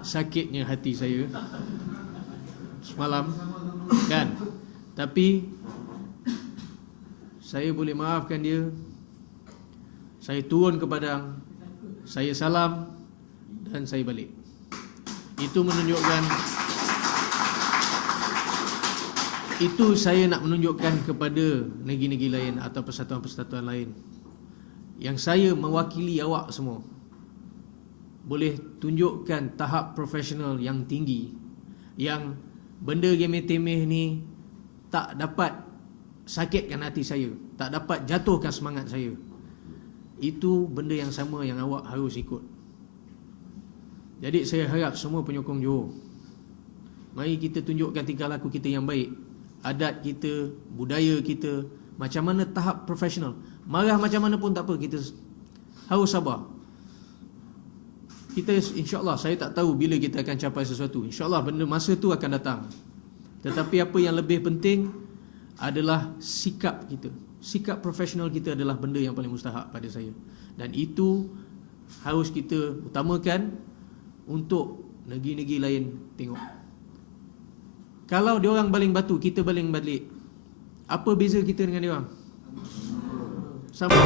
sakitnya hati saya semalam, kan? Tapi saya boleh maafkan dia. Saya turun ke padang, saya salam dan saya balik. Itu menunjukkan, itu saya nak menunjukkan kepada negeri-negeri lain atau persatuan-persatuan lain yang saya mewakili awak semua. Boleh tunjukkan tahap profesional yang tinggi, yang benda remeh-temeh ni tak dapat sakitkan hati saya, tak dapat jatuhkan semangat saya. Itu benda yang sama yang awak harus ikut. Jadi saya harap semua penyokong Johor, mari kita tunjukkan tingkah laku kita yang baik, adat kita, budaya kita, macam mana tahap profesional. Marah macam mana pun tak apa, kita harus sabar. Kita insya-Allah, saya tak tahu bila kita akan capai sesuatu. Insya-Allah benda masa tu akan datang. Tetapi apa yang lebih penting adalah sikap kita. Sikap profesional kita adalah benda yang paling mustahak pada saya. Dan itu harus kita utamakan untuk negeri-negeri lain tengok. Kalau diorang baling batu, kita baling balik, apa beza kita dengan diorang? Sama.